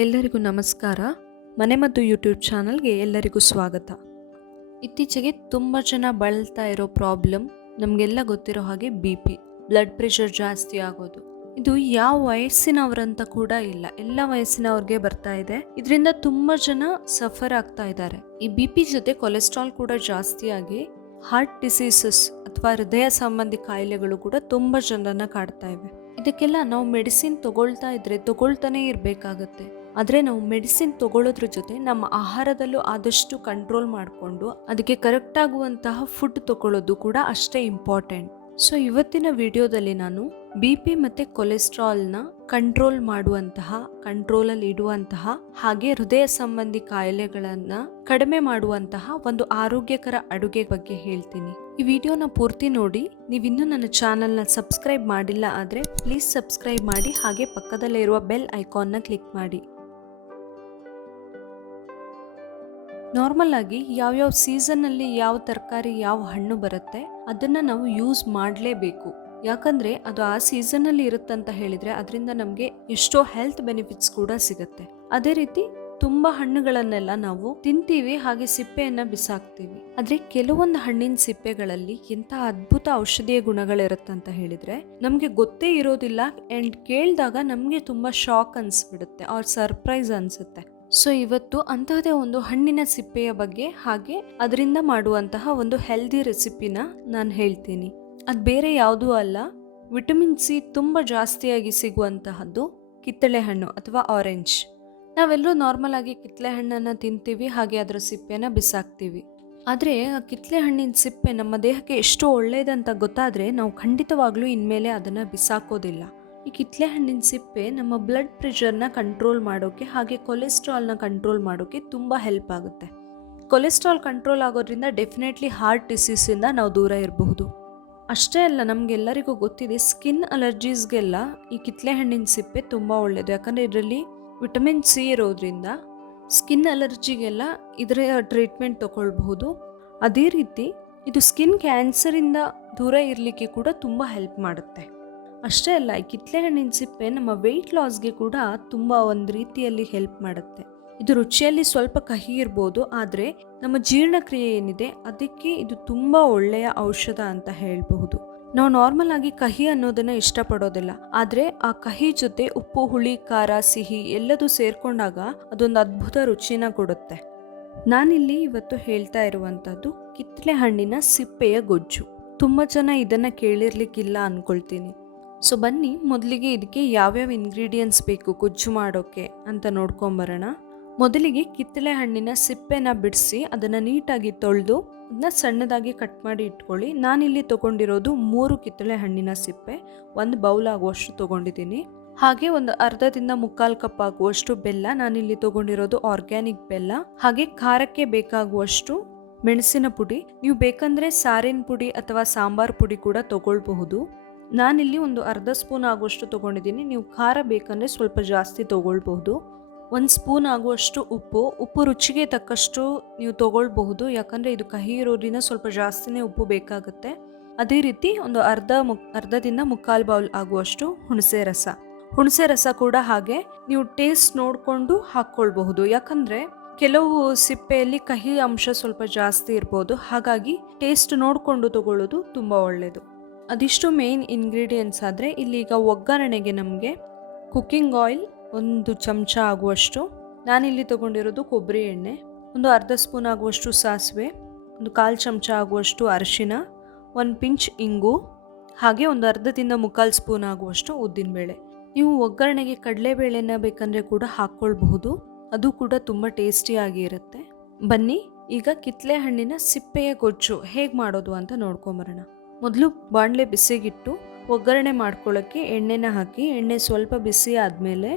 ಎಲ್ಲರಿಗೂ ನಮಸ್ಕಾರ. ಮನೆಮದ್ದು ಯೂಟ್ಯೂಬ್ ಚಾನಲ್ಗೆ ಎಲ್ಲರಿಗೂ ಸ್ವಾಗತ. ಇತ್ತೀಚೆಗೆ ತುಂಬ ಜನ ಬಳಲ್ತಾ ಇರೋ ಪ್ರಾಬ್ಲಮ್ ನಮಗೆಲ್ಲ ಗೊತ್ತಿರೋ ಹಾಗೆ BP, ಬ್ಲಡ್ ಪ್ರೆಷರ್ ಜಾಸ್ತಿ ಆಗೋದು. ಇದು ಯಾವ ವಯಸ್ಸಿನವರಂತ ಕೂಡ ಇಲ್ಲ, ಎಲ್ಲ ವಯಸ್ಸಿನವ್ರಿಗೆ ಬರ್ತಾ ಇದೆ. ಇದರಿಂದ ತುಂಬ ಜನ ಸಫರ್ ಆಗ್ತಾ ಇದ್ದಾರೆ. ಈ BP ಜೊತೆ ಕೊಲೆಸ್ಟ್ರಾಲ್ ಕೂಡ ಜಾಸ್ತಿ ಆಗಿ ಹಾರ್ಟ್ ಡಿಸೀಸಸ್ ಅಥವಾ ಹೃದಯ ಸಂಬಂಧಿ ಕಾಯಿಲೆಗಳು ಕೂಡ ತುಂಬ ಜನರನ್ನ ಕಾಡ್ತಾ ಇವೆ. ಇದಕ್ಕೆಲ್ಲ ನಾವು ಮೆಡಿಸಿನ್ ತಗೊಳ್ತಾನೆ ಇರಬೇಕಾಗತ್ತೆ. ಆದರೆ ನಾವು ಮೆಡಿಸಿನ್ ತಗೊಳ್ಳೋದ್ರ ಜೊತೆ ನಮ್ಮ ಆಹಾರದಲ್ಲೂ ಆದಷ್ಟು ಕಂಟ್ರೋಲ್ ಮಾಡಿಕೊಂಡು ಅದಕ್ಕೆ ಕರೆಕ್ಟ್ ಆಗುವಂತಹ ಫುಡ್ ತಗೊಳ್ಳೋದು ಕೂಡ ಅಷ್ಟೇ ಇಂಪಾರ್ಟೆಂಟ್. ಸೊ ಇವತ್ತಿನ ವಿಡಿಯೋದಲ್ಲಿ ನಾನು BP ಮತ್ತು ಕೊಲೆಸ್ಟ್ರಾಲ್ನ ಕಂಟ್ರೋಲಲ್ಲಿ ಇಡುವಂತಹ ಹಾಗೆ ಹೃದಯ ಸಂಬಂಧಿ ಕಾಯಿಲೆಗಳನ್ನು ಕಡಿಮೆ ಮಾಡುವಂತಹ ಒಂದು ಆರೋಗ್ಯಕರ ಅಡುಗೆ ಬಗ್ಗೆ ಹೇಳ್ತೀನಿ. ಈ ವಿಡಿಯೋನ ಪೂರ್ತಿ ನೋಡಿ. ನೀವಿನ್ನೂ ನನ್ನ ಚಾನಲ್ನ ಸಬ್ಸ್ಕ್ರೈಬ್ ಮಾಡಿಲ್ಲ ಆದರೆ ಪ್ಲೀಸ್ ಸಬ್ಸ್ಕ್ರೈಬ್ ಮಾಡಿ, ಹಾಗೆ ಪಕ್ಕದಲ್ಲೇ ಇರುವ ಬೆಲ್ ಐಕಾನ್ನ ಕ್ಲಿಕ್ ಮಾಡಿ. ನಾರ್ಮಲ್ ಆಗಿ ಯಾವ್ಯಾವ ಸೀಸನ್ನಲ್ಲಿ ಯಾವ ತರಕಾರಿ ಯಾವ ಹಣ್ಣು ಬರುತ್ತೆ ಅದನ್ನು ನಾವು ಯೂಸ್ ಮಾಡಲೇಬೇಕು. ಯಾಕಂದರೆ ಅದು ಆ ಸೀಸನ್ನಲ್ಲಿ ಇರುತ್ತಂತ ಹೇಳಿದರೆ ಅದರಿಂದ ನಮಗೆ ಎಷ್ಟೋ ಹೆಲ್ತ್ ಬೆನಿಫಿಟ್ಸ್ ಕೂಡ ಸಿಗುತ್ತೆ. ಅದೇ ರೀತಿ ತುಂಬ ಹಣ್ಣುಗಳನ್ನೆಲ್ಲ ನಾವು ತಿಂತೀವಿ, ಹಾಗೆ ಸಿಪ್ಪೆಯನ್ನು ಬಿಸಾಕ್ತೀವಿ. ಆದರೆ ಕೆಲವೊಂದು ಹಣ್ಣಿನ ಸಿಪ್ಪೆಗಳಲ್ಲಿ ಎಂಥ ಅದ್ಭುತ ಔಷಧೀಯ ಗುಣಗಳಿರುತ್ತಂತ ಹೇಳಿದರೆ ನಮಗೆ ಗೊತ್ತೇ ಇರೋದಿಲ್ಲ. ಆ್ಯಂಡ್ ಕೇಳಿದಾಗ ನಮಗೆ ತುಂಬ ಶಾಕ್ ಅನಿಸ್ಬಿಡುತ್ತೆ, ಅವ್ರ ಸರ್ಪ್ರೈಸ್ ಅನಿಸುತ್ತೆ. ಸೊ ಇವತ್ತು ಅಂತಹದೇ ಒಂದು ಹಣ್ಣಿನ ಸಿಪ್ಪೆಯ ಬಗ್ಗೆ ಹಾಗೆ ಅದರಿಂದ ಮಾಡುವಂತಹ ಒಂದು ಹೆಲ್ದಿ ರೆಸಿಪಿನ ನಾನು ಹೇಳ್ತೀನಿ. ಅದು ಬೇರೆ ಯಾವುದೂ ಅಲ್ಲ, ವಿಟಮಿನ್ C ತುಂಬ ಜಾಸ್ತಿಯಾಗಿ ಸಿಗುವಂತಹದ್ದು ಕಿತ್ತಳೆ ಹಣ್ಣು ಅಥವಾ ಆರೆಂಜ್. ನಾವೆಲ್ಲರೂ ನಾರ್ಮಲ್ ಆಗಿ ಕಿತ್ತಳೆ ಹಣ್ಣನ್ನು ತಿಂತೀವಿ, ಹಾಗೆ ಅದರ ಸಿಪ್ಪೆನ ಬಿಸಾಕ್ತೀವಿ. ಆದರೆ ಆ ಕಿತ್ತಳೆ ಹಣ್ಣಿನ ಸಿಪ್ಪೆ ನಮ್ಮ ದೇಹಕ್ಕೆ ಎಷ್ಟು ಒಳ್ಳೆಯದಂತ ಗೊತ್ತಾದರೆ ನಾವು ಖಂಡಿತವಾಗ್ಲೂ ಇನ್ಮೇಲೆ ಅದನ್ನು ಬಿಸಾಕೋದಿಲ್ಲ. ಈ ಕಿತ್ತಳೆ ಹಣ್ಣಿನ ಸಿಪ್ಪೆ ನಮ್ಮ ಬ್ಲಡ್ ಪ್ರೆಷರ್ನ ಕಂಟ್ರೋಲ್ ಮಾಡೋಕ್ಕೆ ಹಾಗೆ ಕೊಲೆಸ್ಟ್ರಾಲ್ನ ಕಂಟ್ರೋಲ್ ಮಾಡೋಕ್ಕೆ ತುಂಬ ಹೆಲ್ಪ್ ಆಗುತ್ತೆ. ಕೊಲೆಸ್ಟ್ರಾಲ್ ಕಂಟ್ರೋಲ್ ಆಗೋದ್ರಿಂದ ಡೆಫಿನೆಟ್ಲಿ ಹಾರ್ಟ್ ಡಿಸೀಸಿಂದ ನಾವು ದೂರ ಇರಬಹುದು. ಅಷ್ಟೇ ಅಲ್ಲ, ನಮಗೆಲ್ಲರಿಗೂ ಗೊತ್ತಿದೆ ಸ್ಕಿನ್ ಅಲರ್ಜೀಸ್ಗೆಲ್ಲ ಈ ಕಿತ್ತಳೆ ಹಣ್ಣಿನ ಸಿಪ್ಪೆ ತುಂಬ ಒಳ್ಳೆಯದು. ಯಾಕಂದರೆ ಇದರಲ್ಲಿ ವಿಟಮಿನ್ C ಇರೋದ್ರಿಂದ ಸ್ಕಿನ್ ಅಲರ್ಜಿಗೆಲ್ಲ ಇದರ ಟ್ರೀಟ್ಮೆಂಟ್ ತಗೊಳ್ಬಹುದು. ಅದೇ ರೀತಿ ಇದು ಸ್ಕಿನ್ ಕ್ಯಾನ್ಸರಿಂದ ದೂರ ಇರಲಿಕ್ಕೆ ಕೂಡ ತುಂಬ ಹೆಲ್ಪ್ ಮಾಡುತ್ತೆ. ಅಷ್ಟೇ ಅಲ್ಲ, ಈ ಕಿತ್ತಳೆ ಹಣ್ಣಿನ ಸಿಪ್ಪೆ ನಮ್ಮ ವೆಯ್ಟ್ ಲಾಸ್ಗೆ ಕೂಡ ತುಂಬ ಒಂದು ರೀತಿಯಲ್ಲಿ ಹೆಲ್ಪ್ ಮಾಡುತ್ತೆ. ಇದು ರುಚಿಯಲ್ಲಿ ಸ್ವಲ್ಪ ಕಹಿ ಇರ್ಬೋದು, ಆದರೆ ನಮ್ಮ ಜೀರ್ಣಕ್ರಿಯೆ ಏನಿದೆ ಅದಕ್ಕೆ ಇದು ತುಂಬ ಒಳ್ಳೆಯ ಔಷಧ ಅಂತ ಹೇಳಬಹುದು. ನಾವು ನಾರ್ಮಲ್ ಆಗಿ ಕಹಿ ಅನ್ನೋದನ್ನು ಇಷ್ಟಪಡೋದಿಲ್ಲ, ಆದರೆ ಆ ಕಹಿ ಜೊತೆ ಉಪ್ಪು, ಹುಳಿ, ಖಾರ, ಸಿಹಿ ಎಲ್ಲದೂ ಸೇರ್ಕೊಂಡಾಗ ಅದೊಂದು ಅದ್ಭುತ ರುಚಿನ ಕೊಡುತ್ತೆ. ನಾನಿಲ್ಲಿ ಇವತ್ತು ಹೇಳ್ತಾ ಇರುವಂಥದ್ದು ಕಿತ್ತಳೆ ಹಣ್ಣಿನ ಸಿಪ್ಪೆಯ ಗೊಜ್ಜು. ತುಂಬ ಜನ ಇದನ್ನು ಕೇಳಿರ್ಲಿಕ್ಕಿಲ್ಲ ಅಂದ್ಕೊಳ್ತೀನಿ. ಸೊ ಬನ್ನಿ, ಮೊದಲಿಗೆ ಇದಕ್ಕೆ ಯಾವ್ಯಾವ ಇಂಗ್ರೀಡಿಯೆಂಟ್ಸ್ ಬೇಕು ಗೊಜ್ಜು ಮಾಡೋಕ್ಕೆ ಅಂತ ನೋಡ್ಕೊಂಬರೋಣ. ಮೊದಲಿಗೆ ಕಿತ್ತಳೆ ಹಣ್ಣಿನ ಸಿಪ್ಪೆನ ಬಿಡಿಸಿ ಅದನ್ನು ನೀಟಾಗಿ ತೊಳೆದು ಅದನ್ನ ಸಣ್ಣದಾಗಿ ಕಟ್ ಮಾಡಿ ಇಟ್ಕೊಳ್ಳಿ. ನಾನಿಲ್ಲಿ ತೊಗೊಂಡಿರೋದು 3 ಕಿತ್ತಳೆ ಹಣ್ಣಿನ ಸಿಪ್ಪೆ, 1 ಬೌಲ್ ಆಗುವಷ್ಟು ತೊಗೊಂಡಿದ್ದೀನಿ. ಹಾಗೆ ಒಂದು ಅರ್ಧದಿಂದ 3/4 ಕಪ್ ಆಗುವಷ್ಟು ಬೆಲ್ಲ, ನಾನಿಲ್ಲಿ ತೊಗೊಂಡಿರೋದು ಆರ್ಗ್ಯಾನಿಕ್ ಬೆಲ್ಲ. ಹಾಗೆ ಖಾರಕ್ಕೆ ಬೇಕಾಗುವಷ್ಟು ಮೆಣಸಿನ ಪುಡಿ, ನೀವು ಬೇಕಂದರೆ ಸಾರಿನ ಪುಡಿ ಅಥವಾ ಸಾಂಬಾರ್ ಪುಡಿ ಕೂಡ ತೊಗೊಳ್ಬಹುದು. ನಾನಿಲ್ಲಿ ಒಂದು ಅರ್ಧ ಸ್ಪೂನ್ ಆಗುವಷ್ಟು ತೊಗೊಂಡಿದ್ದೀನಿ, ನೀವು ಖಾರ ಬೇಕಂದರೆ ಸ್ವಲ್ಪ ಜಾಸ್ತಿ ತೊಗೊಳ್ಬಹುದು. 1 ಸ್ಪೂನ್ ಆಗುವಷ್ಟು ಉಪ್ಪು ರುಚಿಗೆ ತಕ್ಕಷ್ಟು ನೀವು ತೊಗೊಳ್ಬಹುದು, ಯಾಕಂದರೆ ಇದು ಕಹಿ ಇರೋದ್ರಿಂದ ಸ್ವಲ್ಪ ಜಾಸ್ತಿನೇ ಉಪ್ಪು ಬೇಕಾಗುತ್ತೆ. ಅದೇ ರೀತಿ ಒಂದು ಅರ್ಧದಿಂದ 3/4 ಬೌಲ್ ಆಗುವಷ್ಟು ಹುಣಸೆ ರಸ ಕೂಡ ಹಾಗೆ ನೀವು ಟೇಸ್ಟ್ ನೋಡಿಕೊಂಡು ಹಾಕ್ಕೊಳ್ಬಹುದು. ಯಾಕಂದರೆ ಕೆಲವು ಸಿಪ್ಪೆಯಲ್ಲಿ ಕಹಿ ಅಂಶ ಸ್ವಲ್ಪ ಜಾಸ್ತಿ ಇರ್ಬೋದು, ಹಾಗಾಗಿ ಟೇಸ್ಟ್ ನೋಡಿಕೊಂಡು ತಗೊಳ್ಳೋದು ತುಂಬ ಒಳ್ಳೆಯದು. ಅದಿಷ್ಟು ಮೇನ್ ಇಂಗ್ರೀಡಿಯೆಂಟ್ಸ್. ಆದರೆ ಇಲ್ಲೀಗ ಒಗ್ಗರಣೆಗೆ ನಮಗೆ ಕುಕ್ಕಿಂಗ್ ಆಯಿಲ್ 1 ಚಮಚ ಆಗುವಷ್ಟು, ನಾನಿಲ್ಲಿ ತೊಗೊಂಡಿರೋದು ಕೊಬ್ಬರಿ ಎಣ್ಣೆ, ಒಂದು ಅರ್ಧ ಸ್ಪೂನ್ ಆಗುವಷ್ಟು ಸಾಸಿವೆ, ಒಂದು 1/4 ಚಮಚ ಆಗುವಷ್ಟು ಅರಿಶಿನ, 1 ಪಿಂಚ್ ಇಂಗು, ಹಾಗೆ ಒಂದು ಅರ್ಧದಿಂದ 3/4 ಸ್ಪೂನ್ ಆಗುವಷ್ಟು ಉದ್ದಿನಬೇಳೆ. ನೀವು ಒಗ್ಗರಣೆಗೆ ಕಡಲೆಬೇಳೆನ ಬೇಕಂದರೆ ಕೂಡ ಹಾಕ್ಕೊಳ್ಬಹುದು, ಅದು ಕೂಡ ತುಂಬ ಟೇಸ್ಟಿಯಾಗಿ ಇರುತ್ತೆ. ಬನ್ನಿ ಈಗ ಕಿತ್ತಳೆ ಹಣ್ಣಿನ ಸಿಪ್ಪೆಯ ಗೊಜ್ಜು ಹೇಗೆ ಮಾಡೋದು ಅಂತ ನೋಡ್ಕೊಂಬರೋಣ. ಮೊದಲು ಬಾಣಲೆ ಬಿಸಿಗಿಟ್ಟು ಒಗ್ಗರಣೆ ಮಾಡ್ಕೊಳ್ಳೋಕ್ಕೆ ಎಣ್ಣೆನ ಹಾಕಿ, ಎಣ್ಣೆ ಸ್ವಲ್ಪ ಬಿಸಿ ಆದಮೇಲೆ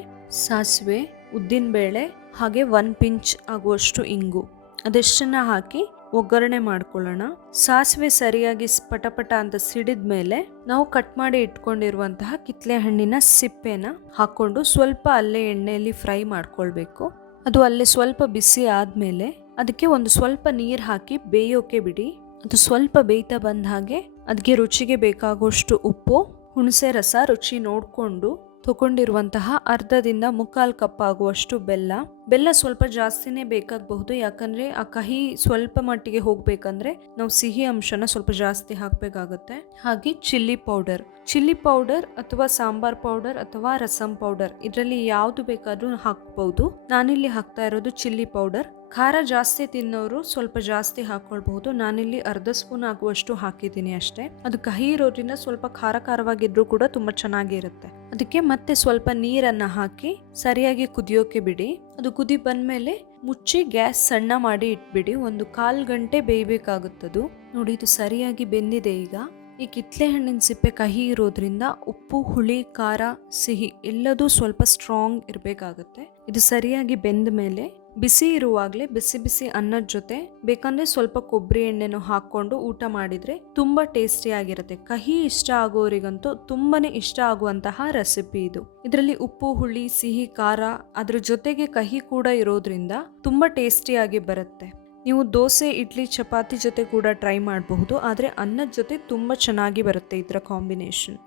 ಸಾಸಿವೆ, ಉದ್ದಿನಬೇಳೆ ಹಾಗೆ 1 ಪಿಂಚ್ ಆಗುವಷ್ಟು ಇಂಗು ಅದೆಷ್ಟನ್ನು ಹಾಕಿ ಒಗ್ಗರಣೆ ಮಾಡ್ಕೊಳ್ಳೋಣ. ಸಾಸಿವೆ ಸರಿಯಾಗಿ ಪಟಪಟ ಅಂತ ಸಿಡಿದ ಮೇಲೆ ನಾವು ಕಟ್ ಮಾಡಿ ಇಟ್ಕೊಂಡಿರುವಂತಹ ಕಿತ್ತಳೆ ಹಣ್ಣಿನ ಸಿಪ್ಪೆನ ಹಾಕ್ಕೊಂಡು ಸ್ವಲ್ಪ ಅಲ್ಲೇ ಎಣ್ಣೆಯಲ್ಲಿ ಫ್ರೈ ಮಾಡ್ಕೊಳ್ಬೇಕು. ಅದು ಅಲ್ಲೇ ಸ್ವಲ್ಪ ಬಿಸಿ ಆದಮೇಲೆ ಅದಕ್ಕೆ ಒಂದು ಸ್ವಲ್ಪ ನೀರು ಹಾಕಿ ಬೇಯೋಕೆ ಬಿಡಿ. ಅದು ಸ್ವಲ್ಪ ಬೇಯ್ತಾ ಬಂದ ಹಾಗೆ ಅದಕ್ಕೆ ರುಚಿಗೆ ಬೇಕಾಗುವಷ್ಟು ಉಪ್ಪು, ಹುಣಸೆ ರಸ ರುಚಿ ನೋಡಿಕೊಂಡು ತಗೊಂಡಿರುವಂತಹ ಅರ್ಧದಿಂದ ಮುಕ್ಕಾಲು ಕಪ್ ಆಗುವಷ್ಟು ಬೆಲ್ಲ ಸ್ವಲ್ಪ ಜಾಸ್ತಿನೇ ಬೇಕಾಗಬಹುದು, ಯಾಕಂದ್ರೆ ಆ ಕಹಿ ಸ್ವಲ್ಪ ಮಟ್ಟಿಗೆ ಹೋಗ್ಬೇಕಂದ್ರೆ ನಾವು ಸಿಹಿ ಅಂಶನ ಸ್ವಲ್ಪ ಜಾಸ್ತಿ ಹಾಕ್ಬೇಕಾಗತ್ತೆ. ಹಾಗೆ ಚಿಲ್ಲಿ ಪೌಡರ್ ಅಥವಾ ಸಾಂಬಾರ್ ಪೌಡರ್ ಅಥವಾ ರಸಂ ಪೌಡರ್ ಇದರಲ್ಲಿ ಯಾವ್ದು ಬೇಕಾದ್ರೂ ಹಾಕ್ಬಹುದು. ನಾನಿಲ್ಲಿ ಹಾಕ್ತಾ ಇರೋದು ಚಿಲ್ಲಿ ಪೌಡರ್. ಖಾರ ಜಾಸ್ತಿ ತಿನ್ನೋರು ಸ್ವಲ್ಪ ಜಾಸ್ತಿ ಹಾಕೊಳ್ಬಹುದು. ನಾನಿಲ್ಲಿ ಅರ್ಧ ಸ್ಪೂನ್ ಆಗುವಷ್ಟು ಹಾಕಿದ್ದೀನಿ ಅಷ್ಟೇ. ಅದು ಕಹಿ ಇರೋದ್ರಿಂದ ಸ್ವಲ್ಪ ಖಾರವಾಗಿದ್ರು ಕೂಡ ತುಂಬಾ ಚೆನ್ನಾಗಿರುತ್ತೆ. ಅದಕ್ಕೆ ಮತ್ತೆ ಸ್ವಲ್ಪ ನೀರನ್ನ ಹಾಕಿ ಸರಿಯಾಗಿ ಕುದಿಯೋಕೆ ಬಿಡಿ. ಅದು ಕುದಿ ಬಂದ್ಮೇಲೆ ಮುಚ್ಚಿ ಗ್ಯಾಸ್ ಸಣ್ಣ ಮಾಡಿ ಇಟ್ಬಿಡಿ. 1/4 ಗಂಟೆ ಬೇಯಬೇಕಾಗುತ್ತದು. ನೋಡಿ, ಇದು ಸರಿಯಾಗಿ ಬೆಂದಿದೆ. ಈಗ ಈ ಕಿತ್ಲೆ ಹಣ್ಣಿನ ಸಿಪ್ಪೆ ಕಹಿ ಇರೋದ್ರಿಂದ ಉಪ್ಪು, ಹುಳಿ, ಖಾರ, ಸಿಹಿ ಎಲ್ಲದೂ ಸ್ವಲ್ಪ ಸ್ಟ್ರಾಂಗ್ ಇರಬೇಕಾಗುತ್ತೆ. ಇದು ಸರಿಯಾಗಿ ಬೆಂದ ಮೇಲೆ ಬಿಸಿ ಇರುವಾಗಲೇ ಬಿಸಿ ಅನ್ನದ ಜೊತೆ ಬೇಕಂದ್ರೆ ಸ್ವಲ್ಪ ಕೊಬ್ಬರಿ ಎಣ್ಣೆನೂ ಹಾಕೊಂಡು ಊಟ ಮಾಡಿದ್ರೆ ತುಂಬಾ ಟೇಸ್ಟಿ ಆಗಿರುತ್ತೆ. ಕಹಿ ಇಷ್ಟ ಆಗೋರಿಗಂತೂ ತುಂಬಾನೇ ಇಷ್ಟ ಆಗುವಂತಹ ರೆಸಿಪಿ ಇದು. ಇದರಲ್ಲಿ ಉಪ್ಪು, ಹುಳಿ, ಸಿಹಿ, ಖಾರ ಅದ್ರ ಜೊತೆಗೆ ಕಹಿ ಕೂಡ ಇರೋದ್ರಿಂದ ತುಂಬಾ ಟೇಸ್ಟಿಯಾಗಿ ಬರುತ್ತೆ. ನೀವು ದೋಸೆ, ಇಡ್ಲಿ, ಚಪಾತಿ ಜೊತೆ ಕೂಡ ಟ್ರೈ ಮಾಡಬಹುದು. ಆದರೆ ಅನ್ನದ ಜೊತೆ ತುಂಬಾ ಚೆನ್ನಾಗಿ ಬರುತ್ತೆ ಇದರ ಕಾಂಬಿನೇಷನ್.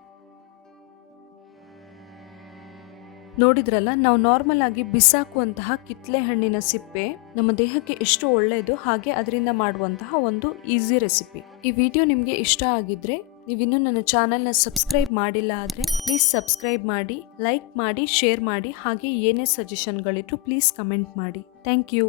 ನೋಡಿದ್ರಲ್ಲ, ನಾವು ನಾರ್ಮಲ್ ಆಗಿ ಬಿಸಾಕುವಂತಹ ಕಿತ್ಲೆ ಹಣ್ಣಿನ ಸಿಪ್ಪೆ ನಮ್ಮ ದೇಹಕ್ಕೆ ಎಷ್ಟು ಒಳ್ಳೆಯದು, ಹಾಗೆ ಅದರಿಂದ ಮಾಡುವಂತಹ ಒಂದು ಈಸಿ ರೆಸಿಪಿ. ಈ ವಿಡಿಯೋ ನಿಮಗೆ ಇಷ್ಟ ಆಗಿದ್ರೆ, ನೀವಿನ್ನೂ ನನ್ನ ಚಾನಲ್ನ ಸಬ್ಸ್ಕ್ರೈಬ್ ಮಾಡಿಲ್ಲ ಆದರೆ ಪ್ಲೀಸ್ ಸಬ್ಸ್ಕ್ರೈಬ್ ಮಾಡಿ, ಲೈಕ್ ಮಾಡಿ, ಶೇರ್ ಮಾಡಿ. ಹಾಗೆ ಏನೇ ಸಜೆಷನ್ಗಳಿದ್ರು ಪ್ಲೀಸ್ ಕಮೆಂಟ್ ಮಾಡಿ. Thank you.